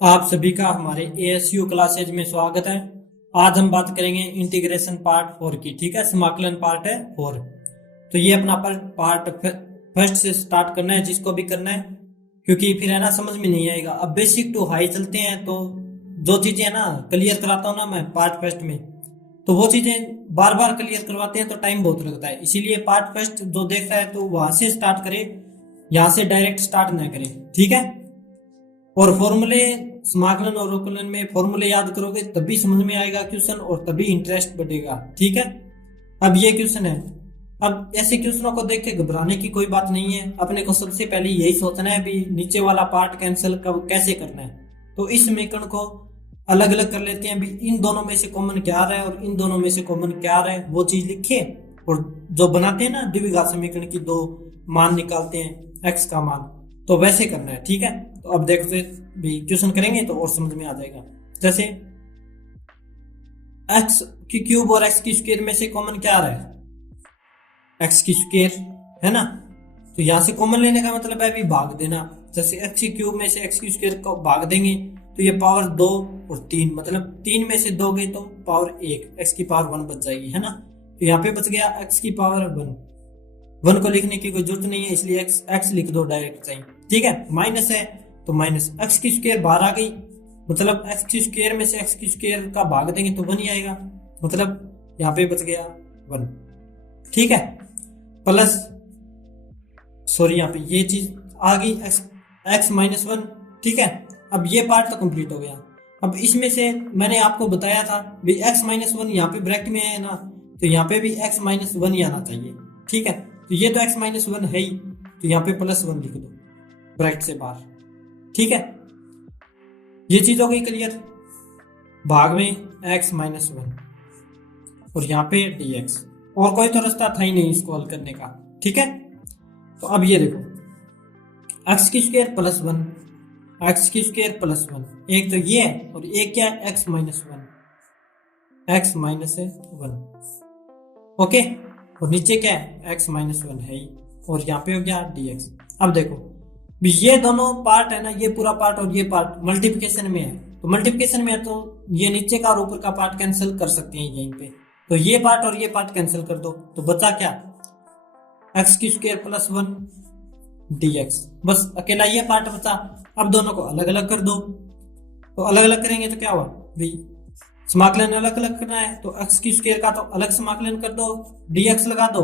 आप सभी का हमारे एएसयू क्लासेज में स्वागत है। आज हम बात करेंगे इंटीग्रेशन पार्ट 4 की। ठीक है, समाकलन पार्ट है 4। तो ये अपना पार्ट फर्स्ट से स्टार्ट करना है, जिसको भी करना है, क्योंकि फिर है ना समझ में नहीं आएगा। अब बेसिक टू हाई चलते हैं, तो जो चीजें है ना क्लियर कराता हूँ ना मैं पार्ट फर्स्ट में, तो वो चीजें बार बार क्लियर करवाते हैं तो टाइम बहुत लगता है। इसीलिए पार्ट फर्स्ट जो देख रहा है तो वहां से स्टार्ट करे, यहाँ से डायरेक्ट स्टार्ट ना करे। ठीक है, और फॉर्मूले समाकलन और अवकलन में फॉर्मूले याद करोगे तभी समझ में आएगा क्वेश्चन, और तभी इंटरेस्ट बढ़ेगा। ठीक है, अब ये क्वेश्चन है। अब ऐसे क्वेश्चनों को देख के घबराने की कोई बात नहीं है। अपने को सबसे पहले यही सोचना है भी नीचे वाला पार्ट कैंसिल कब कैसे करना है। तो इस समीकरण को अलग अलग कर लेते हैं भी, इन दोनों में से कॉमन क्या आ रहा है और इन दोनों में से कॉमन क्या आ रहा है वो चीज लिखे, और जो बनाते हैं ना द्विघात समीकरण की दो मान निकालते हैं एक्स का मान, तो वैसे करना है। ठीक है, तो अब देखते भी क्वेश्चन करेंगे तो और समझ में आ जाएगा। जैसे एक्स की क्यूब और एक्स की स्क्वायर में से कॉमन क्या आ रहा है, एक्स की स्क्वायर है ना। तो यहां से कॉमन लेने का मतलब है भी भाग देना। जैसे एक्स की क्यूब में से एक्स की स्क्वायर को भाग देंगे तो ये पावर 2 और 3, मतलब 3 में से 2 गए तो पावर 1, एक्स की पावर 1 बच जाएगी, है ना। तो यहाँ पे बच गया एक्स की पावर 1 को लिखने की कोई जरूरत नहीं है, इसलिए एक्स लिख दो डायरेक्ट सही। ठीक है, माइनस है तो माइनस एक्स की स्क्वायर बाहर आ गई, मतलब एक्स की स्क्वायर में से एक्स की स्क्वायर का भाग देंगे तो 1 ही आएगा, मतलब यहाँ पे बच गया 1। ठीक है, प्लस सॉरी यहाँ पे ये चीज आ गई एक्स माइनस 1। ठीक है, अब ये पार्ट तो कंप्लीट हो गया। अब इसमें से मैंने आपको बताया था भी एक्स माइनस 1 यहाँ पे ब्रैकेट में है ना, तो यहाँ पे भी एक्स माइनस 1 ही आना चाहिए। ठीक है, तो ये तो एक्स माइनस 1 है ही, तो यहाँ पे प्लस 1 लिख दो ब्रैकेट से बाहर। ठीक है, ये चीज हो गई क्लियर। भाग में एक्स माइनस 1 और यहाँ पे dx, और कोई तो रास्ता था ही नहीं इसको हल करने का। ठीक है, तो अब ये देखो एक्स की स्क्वायर प्लस 1, एक्स की स्क्वायर प्लस 1, एक तो ये है और एक क्या है x minus 1, x minus 1। Okay, और नीचे क्या है एक्स माइनस 1 है ही, और यहाँ पे हो गया dx। अब देखो ये दोनों पार्ट है ना, ये पूरा पार्ट और ये पार्ट मल्टीप्लिकेशन में है, तो मल्टीप्लिकेशन में है तो ये नीचे का और ऊपर का पार्ट कैंसिल कर सकते हैं यहीं पे। तो ये पार्ट और ये पार्ट कैंसिल कर दो, तो बचा क्या एक्स की स्क्वायर प्लस 1 dx, बस अकेला ये पार्ट बचा। अब दोनों को अलग अलग कर दो, तो अलग अलग करेंगे तो क्या हुआ भाई, समाकलन अलग अलग करना है तो एक्स की स्क्वायर का तो अलग समाकलन कर दो, dx लगा दो,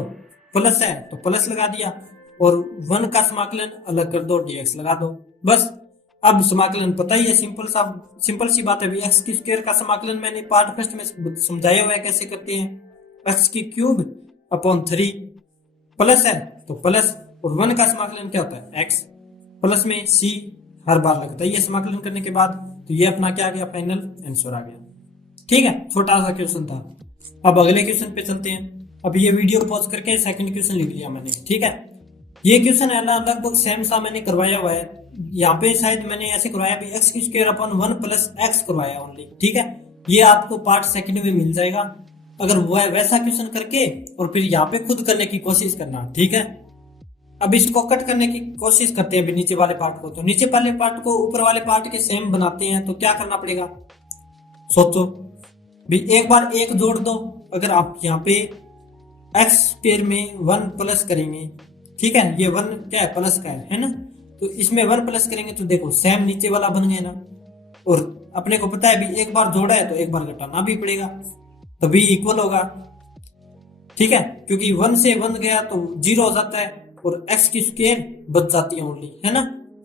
प्लस है तो प्लस लगा दिया, और 1 का समाकलन अलग कर दो, dx लगा दो, बस। अब समाकलन पता ही है, सिंपल सी बात है भी। एक्स की स्क्वायर का समाकलन मैंने पार्ट फर्स्ट में समझाया हुआ है कैसे करते हैं, एक्स की क्यूब अपॉन 3, प्लस है तो प्लस, और 1 का समाकलन क्या होता है एक्स, प्लस में c हर बार लगता है ये समाकलन करने के बाद। तो ये अपना क्या आ गया, फाइनल आंसर आ गया। ठीक है, छोटा सा क्वेश्चन था। अब अगले क्वेश्चन पे चलते हैं। अब ये वीडियो पॉज करके सेकंड क्वेश्चन लिख लिया मैंने। ठीक है, ये क्वेश्चन है ना लगभग सेम सा मैंने करवाया हुआ है। यहाँ पे शायद मैंने ऐसे करवाया भी एक्स की स्क्वायर अपॉन 1 प्लस एक्स करवाया ओनली। ठीक है, ये आपको पार्ट सेकंड में मिल जाएगा अगर वो है वैसा क्वेश्चन करके, और फिर यहाँ पे खुद करने की कोशिश करना। ठीक है, अब इसको कट करने की कोशिश करते हैं भी नीचे वाले पार्ट को, तो नीचे वाले पार्ट को ऊपर वाले पार्ट के सेम बनाते हैं। तो क्या करना पड़ेगा, सोचो भी, एक बार एक जोड़ दो। अगर आप यहाँ पे एक्स स्क्वायर में 1 प्लस करेंगे, ठीक है, ये 1 क्या है प्लस का है ना, तो इसमें 1 प्लस करेंगे तो देखो सेम नीचे वाला बन गया ना। और अपने को पता है भी एक बार जोड़ा है तो एक बार घटाना भी पड़ेगा, तभी इक्वल होगा। ठीक है, क्योंकि 1 से 1 गया तो 0 हो जाता है और एक्स की स्क्वायर बच जाती है ओनली, है ना।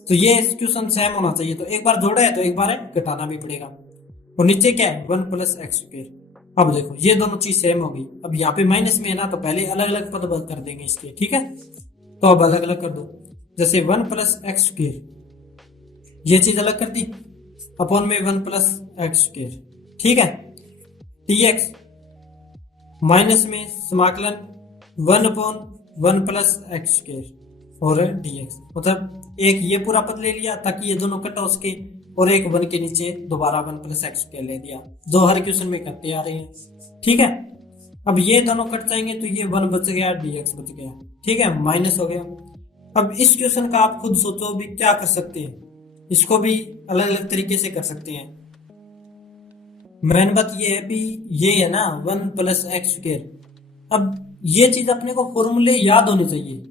तो ये क्वेश्चन सेम होना चाहिए, तो एक बार जोड़ा है तो एक बार घटाना भी पड़ेगा। और नीचे क्या है 1 प्लस एक्स स्क्वायर। अब देखो ये दोनों चीज सेम हो गई। अब यहाँ पे माइनस में है ना, तो पहले अलग अलग पद बदल कर देंगे इसके। ठीक है, तो अब अलग अलग कर दो। जैसे 1 प्लस एक्स स्क्वायर, ये चीज अलग कर दी, अपॉन में 1 प्लस एक्स स्क्वायर। ठीक है, dx माइनस में समाकलन 1 अपॉन 1 प्लस एक्स स्क्वायर और dx, मतलब एक ये पूरा पद ले लिया ताकि ये दोनों कट हो सके, और एक 1 के नीचे दोबारा 1 प्लस एक्स स्क्वायर ले दिया, जो हर क्वेश्चन में करते आ रहे हैं। ठीक है, अब ये दोनों कट जाएंगे तो ये 1 बच गया, dx बच गया। ठीक है, माइनस हो गया। अब इस क्वेश्चन का आप खुद सोचो भी क्या कर सकते हैं। इसको भी अलग अलग तरीके से कर सकते हैं। मेन बात ये है भी, ये है ना 1+x²। अब ये चीज अपने को फॉर्मूले याद होने चाहिए।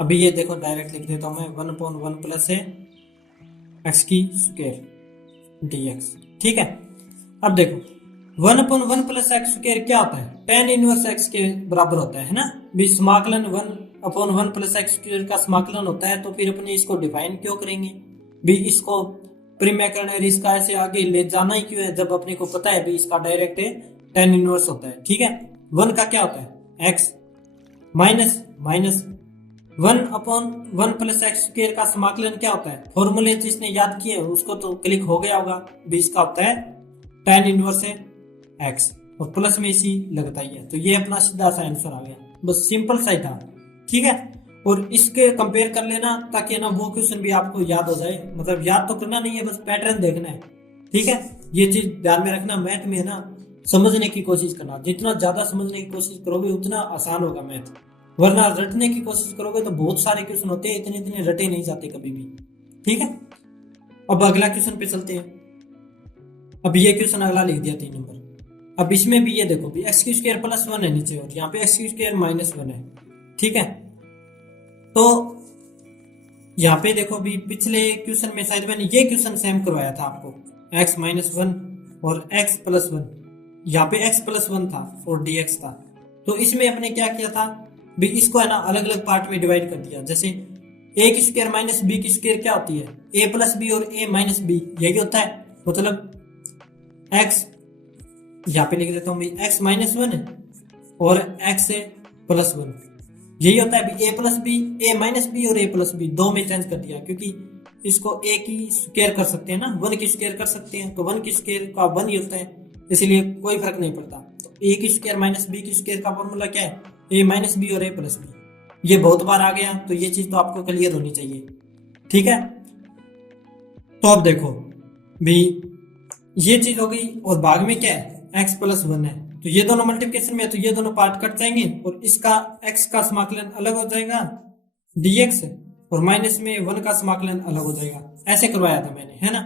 अभी ये देखो डायरेक्ट लिख देता हूं मैं, 1/1 प्लस है x² dx। ठीक है, अब देखो 1/1 प्लस x² क्या होता है, tan इनवर्स x के बराबर होता है ना। भी समाकलन 1/1 प्लस x² का समाकलन होता है, तो फिर अपने इसको डिफाइन क्यों करेंगे भी, इसको परिमेयकरण और इसका ऐसे आगे ले जाना ही क्यों है, जब अपने को पता है भी इसका डायरेक्ट है tan इनवर्स होता है। ठीक है, 1 का क्या होता है x माइनस 1/1 प्लस x² का समाकलन क्या होता है, फॉर्मूले जिसने याद किए उसको तो क्लिक हो गया होगा भी, इसका होता है tan इनवर्स है x और प्लस में इसी लगता ही है। तो ये अपना सीधा सा आंसर आ गया, बस सिंपल सा ही था। ठीक है, और इसके कंपेयर कर लेना ताकि ना वो क्वेश्चन भी आपको याद हो जाए, मतलब याद तो करना नहीं है, बस पैटर्न देखना है। ठीक है, ये चीज ध्यान में रखना, मैथ में है ना समझने की कोशिश करना, जितना ज्यादा समझने की कोशिश करोगे उतना आसान होगा मैथ, वरना रटने की कोशिश करोगे तो बहुत सारे क्वेश्चन होते हैं, इतने इतने रटे नहीं जाते कभी भी। ठीक है, अब अगला क्वेश्चन पे चलते हैं। अब ये क्वेश्चन अगला लिख दिया 3 नंबर। अब इसमें भी ये देखो भी x² + 1 है नीचे, और यहाँ पे x² - 1 है। ठीक है, तो यहाँ पे देखो भी पिछले क्वेश्चन में शायद मैंने ये क्वेश्चन सेम करवाया था आपको, x - 1 और x + 1, यहाँ पे x + 1 था और dx था। तो इसमें अपने क्या किया था भी, इसको है ना अलग अलग पार्ट में डिवाइड कर दिया। जैसे a² - b² क्या होती है, a + b और a - b, यही होता है। मतलब x यहाँ पे लिख देता हूँ भाई, x - 1 और x + 1, यही होता है a + b, a - b और a + b, दो में चेंज कर दिया, क्योंकि इसको a की स्क्वायर कर सकते हैं ना, 1 की स्क्वायर कर सकते हैं, तो 1 की स्क्वायर का 1 ही होता है, इसलिए कोई फर्क नहीं पड़ता। तो a² - b² का फॉर्मूला क्या है, a - b और a + b। ये बहुत बार आ गया, तो ये चीज तो आपको क्लियर होनी चाहिए। ठीक है, तो अब देखो भी ये चीज हो गई, और भाग में क्या है x + 1 है, तो ये दोनों मल्टीप्लिकेशन में है, तो ये दोनों पार्ट कट जाएंगे और इसका x का समाकलन अलग हो जाएगा dx, और माइनस में 1 का समाकलन अलग हो जाएगा। ऐसे करवाया था मैंने, है ना।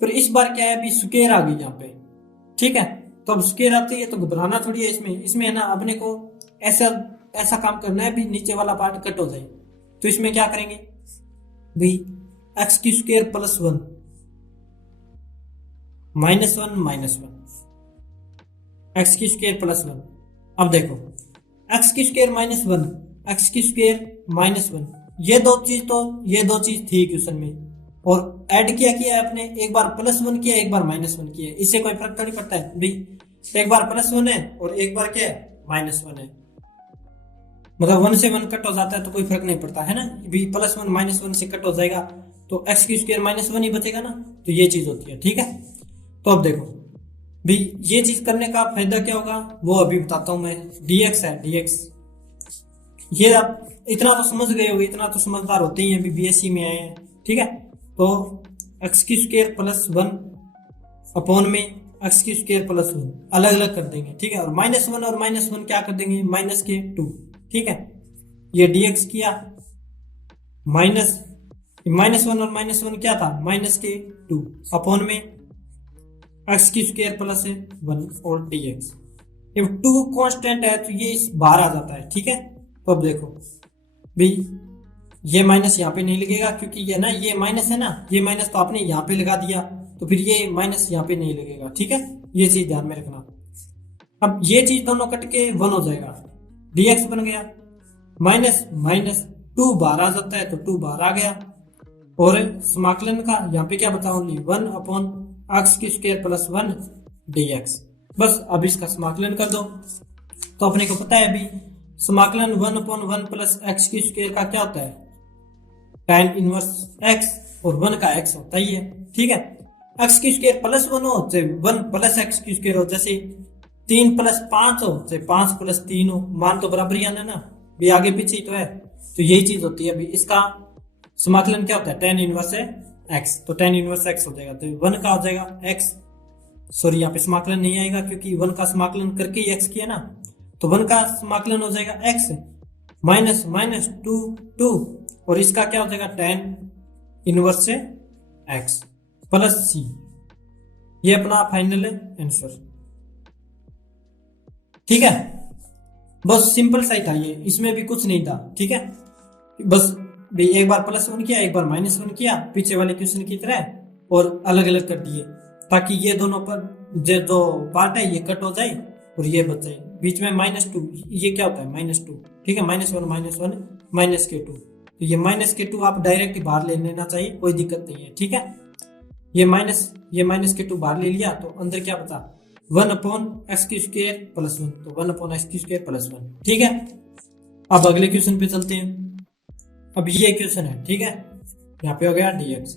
पर इस बार क्या है अभी स्क्वायर आ गई यहाँ पे। ठीक है, तो अब स्क्वायर आती है तो घबराना थोड़ी है इसमें है ना, अपने को ऐसा काम करना है भी नीचे वाला पार्ट कट हो जाए। तो इसमें क्या करेंगे भाई, x² + 1 -1 -1 x² + 1। अब देखो x² - 1 x² - 1, ये दो चीज थी क्वेश्चन में, और ऐड किया अपने, एक बार +1 किया, एक बार -1 किया, इससे कोई फर्क थोड़ी पड़ता है भाई, एक बार +1 है और एक बार क्या है -1 है, मतलब 1 से 1 कट हो जाता है तो कोई फर्क नहीं पड़ता, है ना। भी +1 -1 से कट हो जाएगा तो x² - 1 ही बचेगा ना, तो ये चीज होती है। ठीक है, तो अब देखो भी ये चीज करने का फायदा क्या होगा वो अभी बताता हूं मैं। dx है, dx ये आप इतना तो समझ गए होगे, इतना तो समझदार होते ही हैं, अभी बीएससी में आए हैं। ठीक है, तो x² + 1 अपॉन में x² + 1 अलग अलग कर देंगे। ठीक है, और -1 और -1 क्या कर देंगे, -2। ठीक है, ये dx किया, -1 और -1 क्या था, -2 अपॉन में x² + 1 और dx। जब 2 कांस्टेंट है तो ये इस बाहर आ जाता है। ठीक है, तो अब देखो भाई ये माइनस यहाँ पे नहीं लगेगा, क्योंकि ये ना ये माइनस है ना, ये माइनस तो आपने यहाँ पे लगा दिया, तो फिर ये माइनस यहाँ पे नहीं लगेगा। ठीक है, ये चीज ध्यान में रखना। अब ये चीज दोनों कट के 1 हो जाएगा, dx बन गया, -2 बाहर आ जाता है तो 2 बाहर आ गया, और समाकलन का यहाँ पे क्या बता, ओनली 1/x² + 1 dx। बस अब इसका समाकलन कर दो, तो अपने को पता है अभी समाकलन 1/1 + x² का क्या होता है, tan इनवर्स x, और 1 का x होता ही है। ठीक है, x² + 1 हो चाहे 1 + x² हो, जैसे 3 + 5 हो चाहे 5 + 3 हो, मान तो बराबर ही आना ना, भी आगे पीछे ही तो है, तो यही चीज होती है। अभी इसका समाकलन क्या होता है, tan इनवर्स x, तो tan इनवर्स x हो जाएगा, तो 1 का हो जाएगा x, सॉरी यहाँ पे समाकलन नहीं आएगा क्योंकि 1 का समाकलन करके ही x किया ना, तो 1 का समाकलन हो जाएगा x -2 और इसका क्या हो जाएगा tan इनवर्स से एक्स प्लस सी, ये अपना फाइनल आंसर। ठीक है, बस सिंपल सा ही था ये, इसमें भी कुछ नहीं था। ठीक है, बस भाई एक बार +1 किया, एक बार -1 किया, पीछे वाले क्वेश्चन की तरह, और अलग अलग कर दिए, ताकि ये दोनों पर जो पार्ट है ये कट हो जाए और ये बच जाए। बीच में -2, ये क्या होता है -2। ठीक है, -1 -1 -2, तो ये -2 आप डायरेक्ट ही बाहर ले लेना चाहिए, कोई दिक्कत नहीं है। ठीक है, ये -2 बाहर ले लिया, तो अंदर क्या बचा 1/x² + 1, तो 1/x² + 1। ठीक है, अब अगले क्वेश्चन पे चलते हैं। अब ये क्वेश्चन है, ठीक है, यहाँ पे हो गया dx,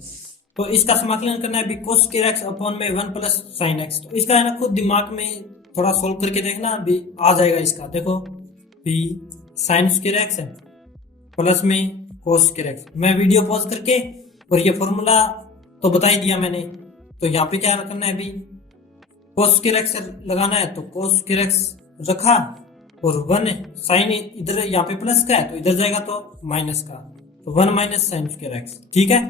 तो इसका समाकलन करना है भी cos² x अपॉन में 1 + sin x। तो इसका है ना खुद दिमाग में थोड़ा सोल्व करके देखना, भी आ जाएगा इसका। देखो भी sin² x है प्लस में cos² x, मैं वीडियो पॉज करके और ये फॉर्मूला तो बता ही दिया मैंने। तो यहाँ पे क्या करना है भी cos² x लगाना है, तो cos² x रखा और 1 साइन इधर यहाँ पे प्लस का है तो इधर जाएगा तो माइनस का, तो 1 - sin² x। ठीक है,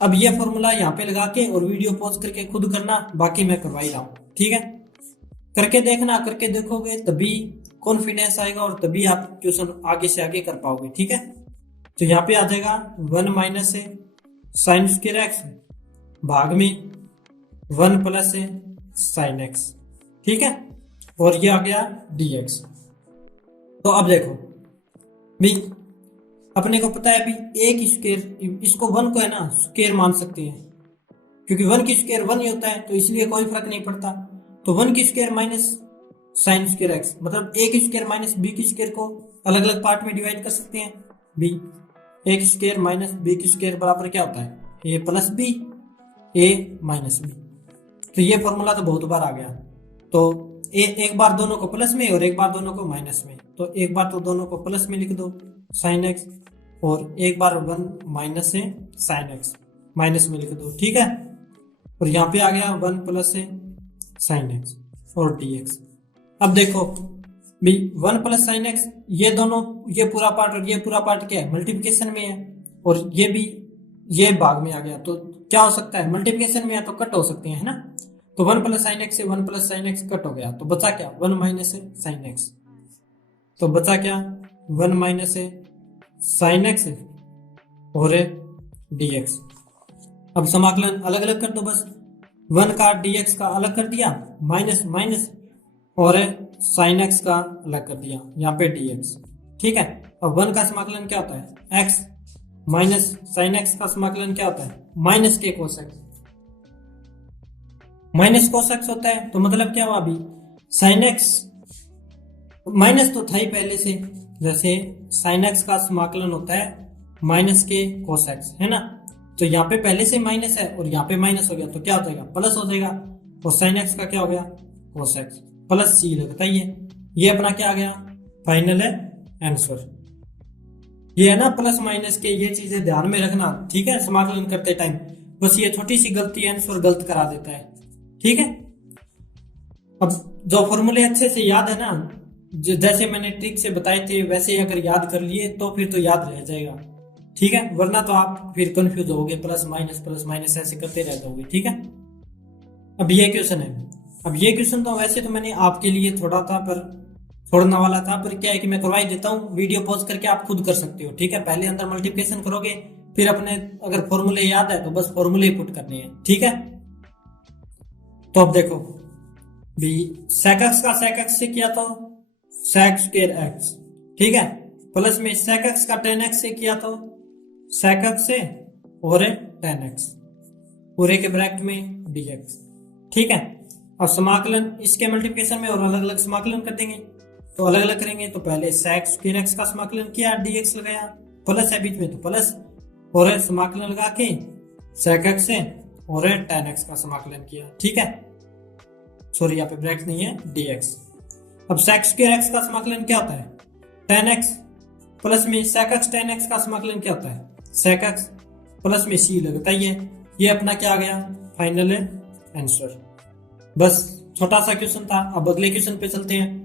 अब ये फॉर्मूला यहाँ पे लगा के और वीडियो पॉज करके खुद करना, बाकी मैं करवा ही रहा हूँ। ठीक है, करके देखना, करके देखोगे तभी कॉन्फिडेंस आएगा और तभी आप क्वेश्चन आगे से आगे कर पाओगे। ठीक है, तो यहाँ पे आ जाएगा 1 - sin² x भाग में 1 + sin x। ठीक है, और ये आ गया dx। तो अब देखो भी अपने को पता है भी a², इसको 1 को है ना स्क्वायर मान सकते हैं, क्योंकि 1 की स्क्वायर 1 ही होता है, तो इसलिए कोई फर्क नहीं पड़ता। तो 1 की स्क्वायर माइनस sin² x, मतलब a² माइनस b² को अलग अलग पार्ट में डिवाइड कर सकते हैं। b a² माइनस b² बराबर क्या होता है a + b, a - b। तो ये फॉर्मूला तो बहुत बार आ गया। तो एक बार दोनों को प्लस में और एक बार दोनों को माइनस में, तो एक बार तो दोनों को प्लस में लिख दो sin x, और एक बार 1 - से sin x माइनस में लिख दो। ठीक है, और यहाँ पे आ गया 1 + sin x और dx। अब देखो भी 1 + sin x, ये दोनों, ये पूरा पार्ट और ये पूरा पार्ट क्या है मल्टीप्लिकेशन में है, और ये भी ये भाग में आ गया, तो क्या हो सकता है मल्टीप्लिकेशन में है तो कट हो सकते हैं, है ना। तो 1 + sin x से 1 + sin x कट हो गया, तो बचा क्या 1 - sin x, तो बचा क्या 1 - sin x और dx। अब समाकलन अलग अलग कर दो, बस 1 का dx का अलग कर दिया, माइनस माइनस, और sin x का अलग कर दिया यहाँ पे dx। ठीक है, अब 1 का समाकलन क्या होता है x माइनस sin x का समाकलन क्या होता है -k cos x, -cos x होता है। तो मतलब क्या हुआ अभी sin x माइनस तो था ही पहले से, जैसे sin x का समाकलन होता है -k cos x, है ना। तो यहाँ पे पहले से माइनस है और यहाँ पे माइनस हो गया, तो क्या हो जाएगा प्लस हो जाएगा, और sin x का क्या हो गया cos x प्लस c लगता ही है। ये अपना क्या आ गया फाइनल है आंसर। ये है ना प्लस माइनस के, ये चीजें ध्यान में रखना। ठीक है, समाकलन करते टाइम बस ये छोटी सी गलती आंसर गलत करा देता है। ठीक है, अब जो फॉर्मूले अच्छे से याद है ना, जैसे मैंने ट्रिक से बताए थे वैसे अगर याद कर लिए तो फिर तो याद रह जाएगा। ठीक है, वरना तो आप फिर कंफ्यूज होगे, प्लस माइनस ऐसे करते रह जाओगे। ठीक है, अब ये क्वेश्चन है। अब ये क्वेश्चन तो वैसे तो मैंने आपके लिए थोड़ा था, पर छोड़ने वाला था, पर क्या है कि मैं करवा ही देता हूँ, वीडियो पॉज करके आप खुद कर सकते हो। ठीक है, पहले अंदर मल्टीप्लिकेशन करोगे, फिर अपने अगर फॉर्मूले याद है तो बस फॉर्मूले पुट करने हैं। ठीक है, तो अब देखो भी sec x का sec x से किया तो sec² x, ठीक है, प्लस में sec x का tan x से किया तो sec x से और tan x, पूरे के ब्रैकेट में dx। ठीक है, अब समाकलन इसके मल्टीप्लिकेशन में और अलग अलग समाकलन कर देंगे, तो अलग अलग करेंगे। तो पहले sec² x का समाकलन किया, dx लगाया, प्लस है बीच में तो प्लस, और समाकलन लगा के sec x से और tan x का समाकलन किया। ठीक है, सॉरी यहाँ पे ब्रैकेट नहीं है, dx। अब sec² x का समाकलन क्या होता है tan x, प्लस में sec x tan x का समाकलन क्या होता है sec x, प्लस में c लगता ही है। ये अपना क्या आ गया फाइनल आंसर। बस छोटा सा क्वेश्चन था, अब अगले क्वेश्चन पे चलते हैं।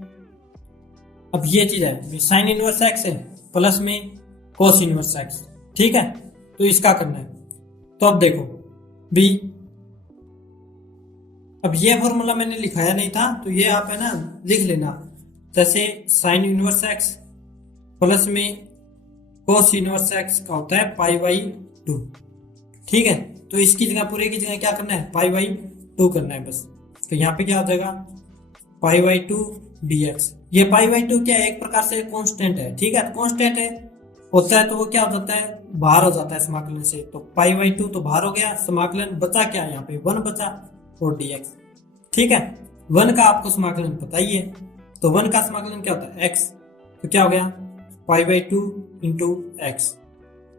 अब ये चीज है sin इनवर्स x है प्लस में cos इनवर्स x। ठीक है, तो इसका करना है तो अब देखो बी, अब ये फॉर्मूला मैंने लिखाया नहीं था तो ये आप है ना लिख लेना, जैसे साइन इनवर्स एक्स प्लस में कोस इनवर्स एक्स का होता है पाई बाई 2। ठीक है, तो इसकी जगह पूरे की जगह क्या करना है, पाई बाई 2 करना है बस। तो यहाँ पे क्या हो जाएगा, पाई बाई 2 dx। ये पाई बाई 2 क्या है, एक प्रकार से कांस्टेंट है। ठीक है, कांस्टेंट है होता है तो वो क्या हो जाता है, बाहर हो जाता है समाकलन से। तो पाई बाई 2 तो बाहर हो गया, समाकलन बचा क्या, यहाँ पे 1 बचा और dx। ठीक है, 1 का आपको समाकलन पता ही है, तो 1 का समाकलन क्या होता है, x। तो क्या हो गया, pi by 2 into x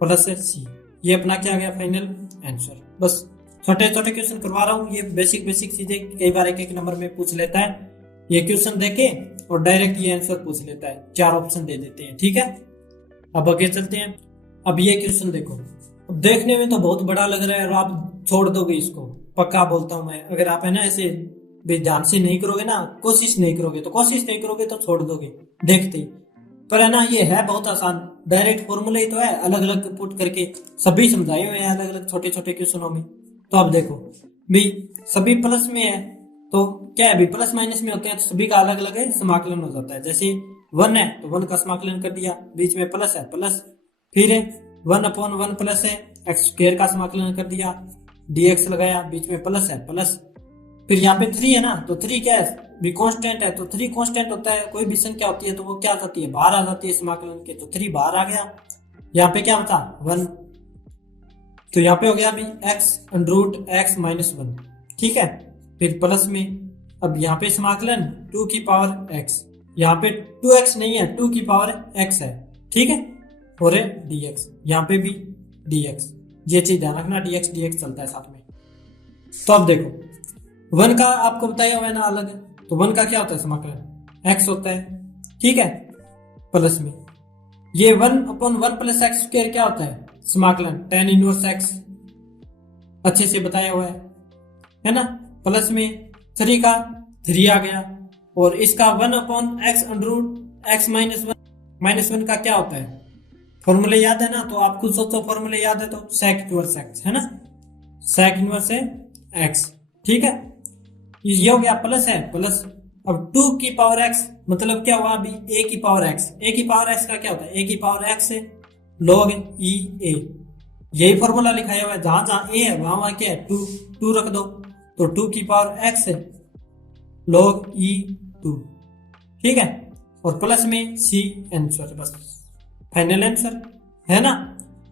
plus c. ये अपना क्या गया फाइनल आंसर। बस छोटे छोटे क्वेश्चन करवा रहा हूँ, ये बेसिक बेसिक चीजें कई बार एक एक नंबर में पूछ लेता है। ये क्वेश्चन देके और डायरेक्ट ये आंसर पूछ लेता है, 4 ऑप्शन दे देते हैं। ठीक है, अब आगे चलते हैं। अब ये क्वेश्चन देखो, अब देखने में तो बहुत बड़ा लग रहा है और आप छोड़ दोगे इसको, पक्का बोलता हूं मैं। अगर आप है ना ऐसे ध्यान से नहीं करोगे ना, कोशिश नहीं करोगे तो छोड़ दोगे देखते ही। पर है ना, ये है बहुत आसान, डायरेक्ट फॉर्मूला ही तो है, अलग अलग पुट करके सभी समझाए हुए हैं अलग अलग छोटे छोटे क्वेश्चनों में। तो अब देखो भी सभी प्लस में है तो क्या है, भी प्लस माइनस में होते हैं तो सभी का अलग अलग है समाकलन हो जाता है। जैसे 1 है तो 1 का समाकलन कर दिया, बीच में प्लस है प्लस, फिर 1/1 प्लस है एक्स स्क्वायर का समाकलन कर दिया, dx लगाया, बीच में प्लस है प्लस, फिर यहाँ पे 3 है ना, तो 3 क्या है, भी कांस्टेंट है तो 3 कांस्टेंट होता है। कोई भी संख्या होती है तो वो क्या जाती है, बाहर आ जाती है समाकलन के, तो 3 बाहर आ गया। यहाँ पे क्या बचा 1, तो यहाँ पे हो गया अभी x अंडर x माइनस 1। ठीक है, फिर प्लस में अब यहाँ पे समाकलन 2 की पावर x, यहाँ पे 2x नहीं है 2 की पावर x है। ठीक है, और dx, यहाँ पे भी dx, ये चीज ध्यान रखना, dx चलता है साथ में। तो अब देखो 1 का आपको बताया हुआ है ना अलग, तो 1 का क्या होता है समाकलन x होता है। ठीक है, प्लस में ये 1/1 प्लस एक्स स्क्वायर क्या होता है, समाकलन tan इनवर्स x, अच्छे से बताया हुआ है ना। प्लस में 3 का 3 आ गया, और इसका 1/x अंडर x माइनस 1 का क्या होता है, फॉर्मूले याद है ना, तो आप खुद सोचो फॉर्मूले याद है तो sec इनवर्स x है ना, sec इनवर्स है x। ठीक है, ये हो गया प्लस है प्लस, अब 2 की पावर x मतलब क्या हुआ, अभी a की पावर x, a की पावर x का क्या होता है, a की पावर x है log e a, यही फॉर्मूला लिखाया हुआ है, जहां जहां a है वहां वहां क्या है 2 रख दो, तो 2 की पावर x है log e 2। ठीक है, और प्लस में c आंसर, बस फाइनल आंसर है ना।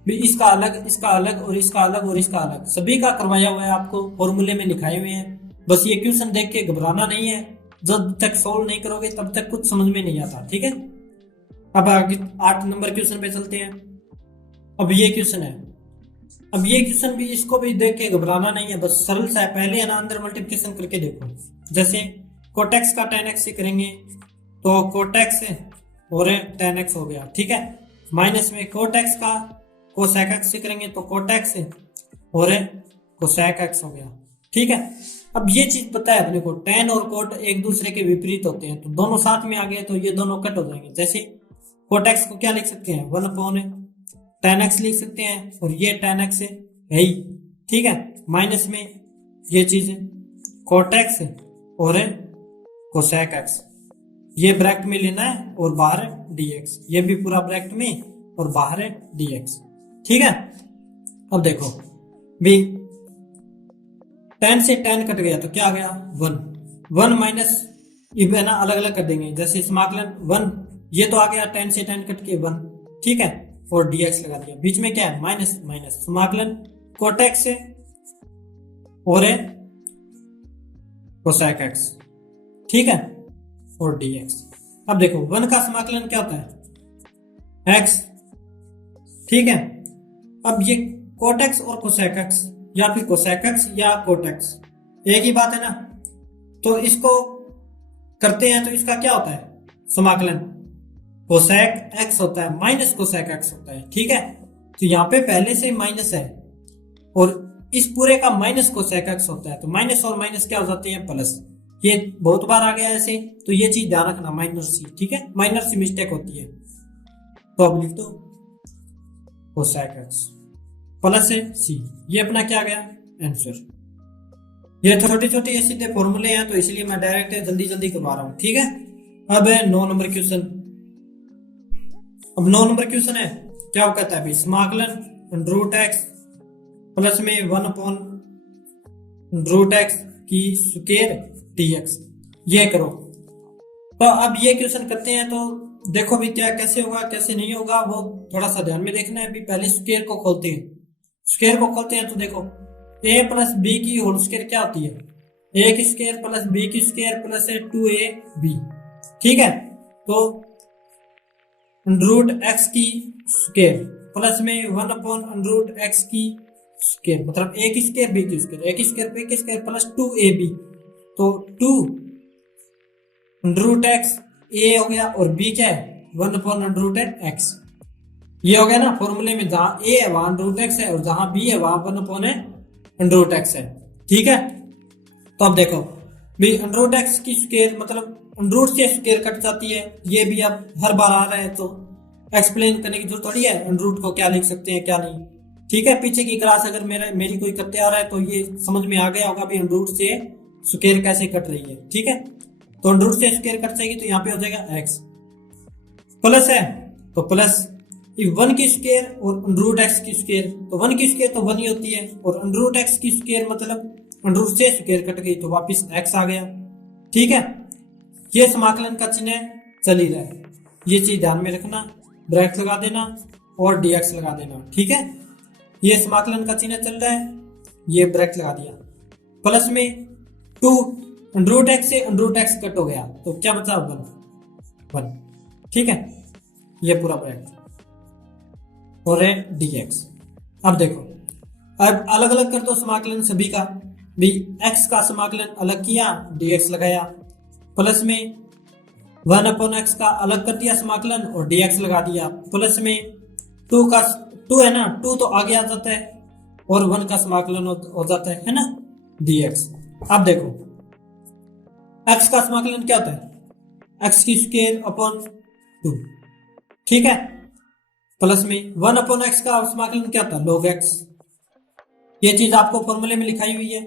भी इसका अलग, इसका अलग और इसका अलग और इसका अलग, सभी का करवाया हुआ है, आपको फॉर्मूले में लिखाए हुए हैं। बस ये क्वेश्चन देख के घबराना नहीं है, जब तक सोल्व नहीं करोगे तब तक कुछ समझ में नहीं आता। ठीक है, अब आगे 8 नंबर क्वेश्चन पे चलते हैं। अब ये क्वेश्चन है, अब ये क्वेश्चन भी, इसको भी देख के घबराना नहीं है, बस सरल सा है। पहले है ना अंदर मल्टीप्लिकेशन करके देखो, जैसे कोटेक्स का tan x से करेंगे तो कोटेक्स और tan x हो गया। ठीक है, माइनस में कोटेक्स का कोसेक x से करेंगे तो कोटेक्स और कोसेक x हो गया। ठीक है, अब ये चीज पता है अपने को, tan और कोट एक दूसरे के विपरीत होते हैं, तो दोनों साथ में आ गए तो ये दोनों कट हो जाएंगे। जैसे कोटेक्स को क्या लिख सकते हैं, 1/tan x लिख सकते हैं, और ये tan x है ही। ठीक है, माइनस में ये चीज है कोटेक्स और कोसेक x, ये ब्रैकेट में लेना है और बाहर dx, ये भी पूरा ब्रैकेट में और बाहर dx। ठीक है, अब देखो भी tan से tan कट गया तो क्या आ गया 1 माइनस, ये ना अलग अलग कर देंगे, जैसे समाकलन 1, ये तो आ गया tan से tan कट के 1। ठीक है, और dx लगा दिया, बीच में क्या है माइनस माइनस, समाकलन कोटेक से और कोसेक x। ठीक है, और dx। अब देखो 1 का समाकलन क्या होता है x। ठीक है, अब ये कोटेक्स और कोसेक x, या फिर कोसेक x या कोटेक्स एक ही बात है ना, तो इसको करते हैं तो इसका क्या होता है समाकलन कोसेक x होता है माइनस कोसेक x होता है। ठीक है, तो यहाँ पे पहले से माइनस है और इस पूरे का माइनस कोसेक x होता है, तो माइनस और माइनस क्या हो जाते हैं प्लस। ये बहुत बार आ गया ऐसे, तो ये चीज ध्यान रखना, माइनर सी। ठीक है, माइनर सी मिस्टेक होती है, तो अब लिख दो कोसेक x। प्लस है सी, ये अपना क्या गया आंसर। ये छोटे छोटे ऐसे सीधे फॉर्मूले हैं तो इसलिए मैं डायरेक्ट जल्दी जल्दी करवा रहा हूं, ठीक है। अब है 9 नंबर क्वेश्चन। अब 9 नंबर क्वेश्चन है, क्या कहता है भाई, समाकलन रूट एक्स प्लस में 1 अपॉन रूट एक्स की स्क्वायर dx, ये करो। तो अब ये क्वेश्चन करते हैं, तो देखो भी क्या कैसे होगा कैसे नहीं होगा वो थोड़ा सा ध्यान में देखना है। अभी पहले स्क्वायर को खोलते हैं, स्क्वायर को खोलते हैं तो देखो a प्लस बी की होल स्क्वायर क्या होती है, a की स्क्वायर प्लस b की स्क्वायर प्लस 2ab, ठीक है। तो रूट एक्स की स्क्वायर प्लस में 1 अपॉन रूट एक्स की स्क्वायर, मतलब a की स्क्वायर b की स्क्वायर, a की स्क्वायर b की स्क्वायर प्लस 2ab, तो 2 रूट एक्स a हो गया और b क्या है 1 अपॉन रूट एक्स, ये हो गया ना। फॉर्मूले में जहां a है वहां रूट एक्स है और जहां b है वहां 1 अपॉन रूट एक्स है, ठीक है। तो अब देखो भी रूट एक्स की स्क्वायर मतलब रूट से स्क्वायर कट जाती है, ये भी अब हर बार आ रहा है तो एक्सप्लेन करने की जरूरत थोड़ी है, रूट को क्या लिख सकते हैं क्या नहीं, ठीक है। पीछे की क्लास अगर मेरी कोई करते आ रहा है तो ये समझ में आ गया होगा भी रूट से स्क्वायर कैसे कट रही है, ठीक है। तो रूट से स्क्वायर कट जाएगी तो यहाँ पे हो जाएगा एक्स, प्लस है तो प्लस 1 की स्क्वायर और रूट एक्स की स्क्वायर, तो 1 की स्क्वायर तो 1 ही होती है और रूट एक्स की स्क्वायर मतलब रूट से स्क्वायर कट गई तो वापस एक्स आ गया, ठीक है। ये समाकलन का चिन्ह चल ही रहा है, ये चीज ध्यान में रखना, ब्रैकेट लगा देना और dx लगा देना, ठीक है। ये समाकलन का चिन्ह चल रहा है, ये ब्रैकेट लगा दिया, प्लस में 2 रूट एक्स से रूट एक्स कट हो गया तो क्या बचा 1, ठीक है। ये पूरा ब्रैकेट और है dx। अब देखो अब अलग अलग कर दो समाकलन सभी का, भी x का समाकलन अलग किया dx लगाया, प्लस में 1 अपॉन एक्स का अलग कर दिया समाकलन और dx लगा दिया, प्लस में 2 है ना 2 तो आगे आ जाता है और 1 का समाकलन हो जाता है ना dx। अब देखो x का समाकलन क्या होता है, x की स्क्वायर अपॉन 2, ठीक है, प्लस में 1 अपॉन एक्स का समाकलन क्या था log x, ये चीज आपको फॉर्मूले में लिखाई हुई है,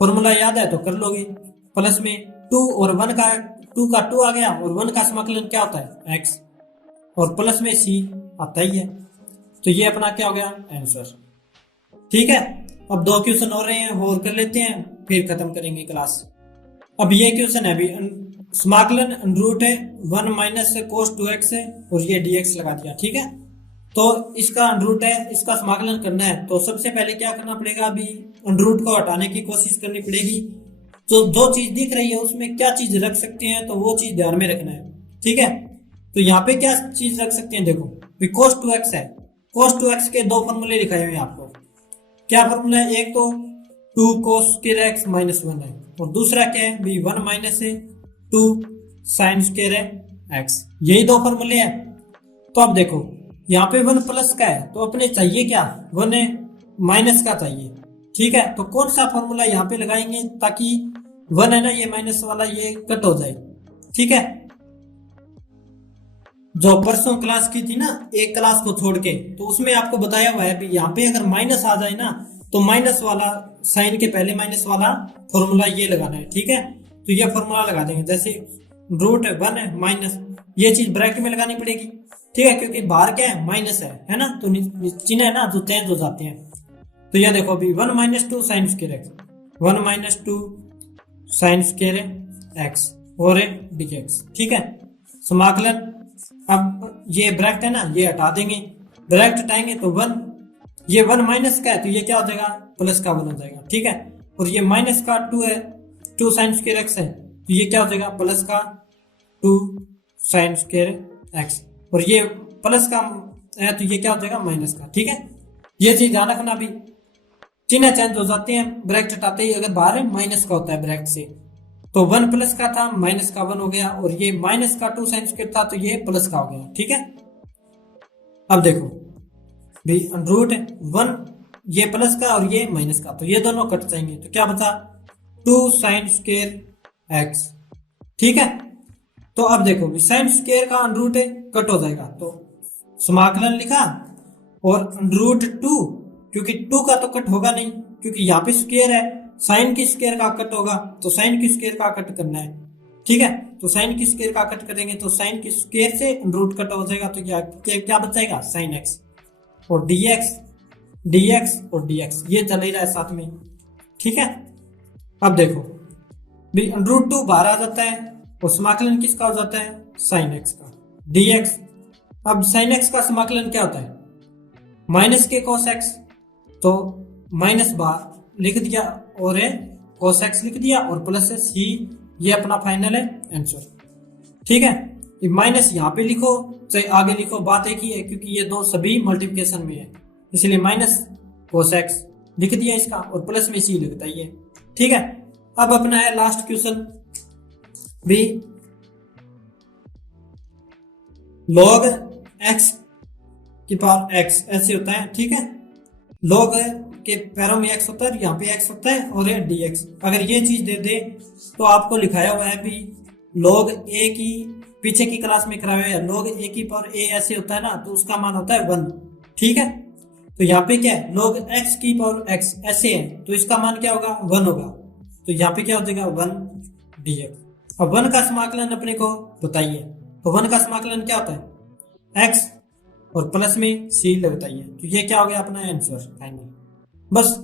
फॉर्मूला याद है तो कर लोगे, प्लस में 2 और 1 का 2 आ गया और 1 का समाकलन क्या होता है x और प्लस में c आता ही है, तो ये अपना क्या हो गया आंसर, ठीक है। अब 2 क्वेश्चन हो रहे हैं वो और कर लेते हैं फिर खत्म करेंगे क्लास। अब ये क्वेश्चन है अभी समाकलन रूट है 1 माइनस कोस 2x है और ये dx लगा दिया, ठीक है। तो इसका रूट है, इसका समाकलन करना है तो सबसे पहले क्या करना पड़ेगा, अभी रूट को हटाने की कोशिश करनी पड़ेगी। तो जो चीज दिख रही है उसमें क्या चीज रख सकते हैं तो वो चीज ध्यान में रखना है, ठीक है। तो यहाँ पे क्या चीज रख सकते हैं, देखो cos 2x है, cos 2x के 2 फॉर्मूले लिखाए हुए हैं आपको, क्या फॉर्मूला है, एक तो 2 cos स्क्वायर x माइनस 1 है और दूसरा क्या है भी 1 माइनस 2 साइन स्क्वायर x, यही 2 फॉर्मूले हैं। तो अब देखो यहाँ पे 1 प्लस का है तो अपने चाहिए क्या 1 माइनस का चाहिए, ठीक है। तो कौन सा फॉर्मूला यहाँ पे लगाएंगे ताकि 1 है ना ये माइनस वाला ये कट हो जाए, ठीक है। जो परसों क्लास की थी ना एक क्लास को छोड़ के, तो उसमें आपको बताया हुआ है भी यहाँ पे अगर माइनस आ जाए ना तो माइनस वाला साइन के पहले माइनस वाला फॉर्मूला ये लगाना है, ठीक है। तो ये फॉर्मूला लगा देंगे, जैसे रूट 1 है माइनस, ये चीज ब्रैकेट में लगानी पड़ेगी, ठीक है, क्योंकि बाहर क्या है माइनस है ना, तो चिन्ह है ना जो चेंज हो जाते हैं। तो ये देखो अभी 1 minus 2 sine square x, 1 minus 2 sine square x और dx, ठीक है। समाकलन अब ये ब्रैकेट है ना ये हटा देंगे, ब्रैकेट हटाएंगे तो 1, ये 1 माइनस का है तो ये क्या हो जाएगा प्लस का 1 हो जाएगा, ठीक है। और ये माइनस का 2 है 2 साइन स्क्वायर एक्स है तो ये क्या हो जाएगा प्लस का 2 साइन स्क्वायर एक्स और ये प्लस का है तो ये क्या हो जाएगा माइनस का, ठीक है। ये चीज ध्यान रखना, भी चिन्ह चेंज हो जाते हैं ब्रैकेट हटाते ही, अगर बाहर माइनस का होता है ब्रैकेट से तो 1 प्लस का था माइनस का 1 हो गया और ये माइनस का 2 साइन स्क्वायर था तो ये प्लस का हो गया, ठीक है। अब देखो भी रूट 1 ये प्लस का और ये माइनस का तो ये दोनों कट जाएंगे तो क्या बचा 2 साइन स्क्वायर एक्स, ठीक है। तो अब देखो साइन स्क्वायर का रूट कट हो जाएगा तो समाकलन लिखा और रूट 2 क्योंकि 2 का तो कट होगा नहीं, क्योंकि यहाँ पे स्क्वायर है, साइन की स्क्वायर का कट होगा तो साइन की स्क्वायर का कट करना है। ठीक है, तो साइन की स्क्वायर का कट करेंगे तो साइन की स्क्वायर से रूट कट हो जाएगा, तो क्या बच जाएगा, साइन एक्स और dx और dx ये चल ही रहा है साथ में। ठीक है, अब देखो भी √2 बाहर आ जाता है और समाकलन किसका हो जाता है, साइन एक्स का dx। अब साइन एक्स का समाकलन क्या होता है, माइनस के cos x, तो माइनस बाहर लिख दिया और cos x लिख दिया और प्लस c, ये अपना फाइनल है आंसर। ठीक है, माइनस यहाँ पे लिखो चाहे आगे लिखो, बात एक ही है, क्योंकि ये दो सभी मल्टीप्लिकेशन में है, इसलिए माइनस cos x लिख दिया इसका और प्लस में c लिखता है। ठीक है, अब अपना है लास्ट क्वेश्चन भी, log x की पावर x ऐसे होता है। ठीक है, log के पैरों में x होता है, यहाँ पे x होता है और ये dx। अगर ये चीज दे दे तो आपको लिखाया हुआ है भी log a की, पीछे की क्लास में कराया है log a की पावर a ऐसे होता है ना, तो उसका मान होता है 1। ठीक है, तो यहाँ पे क्या है, log x की पावर x ऐसे है तो इसका मान क्या होगा, 1 होगा, तो यहाँ पे क्या हो जाएगा 1 dx। अब 1 का समाकलन अपने को बताइए, तो 1 का समाकलन क्या होता है, x और प्लस में c लगता है, तो ये क्या हो गया अपना आंसर फाइनल। बस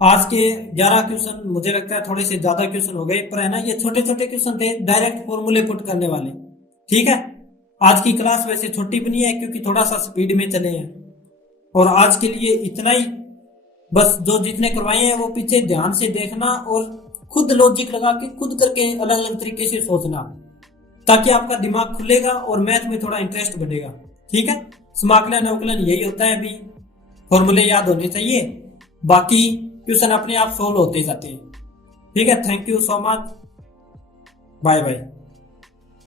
आज के 11 क्वेश्चन मुझे लगता है थोड़े से ज्यादा क्वेश्चन हो गए, पर है ना ये छोटे छोटे क्वेश्चन थे, डायरेक्ट फॉर्मूले पुट करने वाले। ठीक है, आज की क्लास वैसे छोटी बनी है क्योंकि थोड़ा सा स्पीड में चले हैं, और आज के लिए इतना ही। बस जो जितने करवाए हैं वो पीछे ध्यान से देखना और खुद लॉजिक लगा के खुद करके अलग अलग तरीके से सोचना, ताकि आपका दिमाग खुलेगा और मैथ में थोड़ा इंटरेस्ट बढ़ेगा। ठीक है, समाकलन अवकलन यही होता है, अभी फॉर्मूले याद होने चाहिए, बाकी क्वेश्चन अपने आप सोल्व होते जाते हैं। ठीक है, thank you so much, bye bye.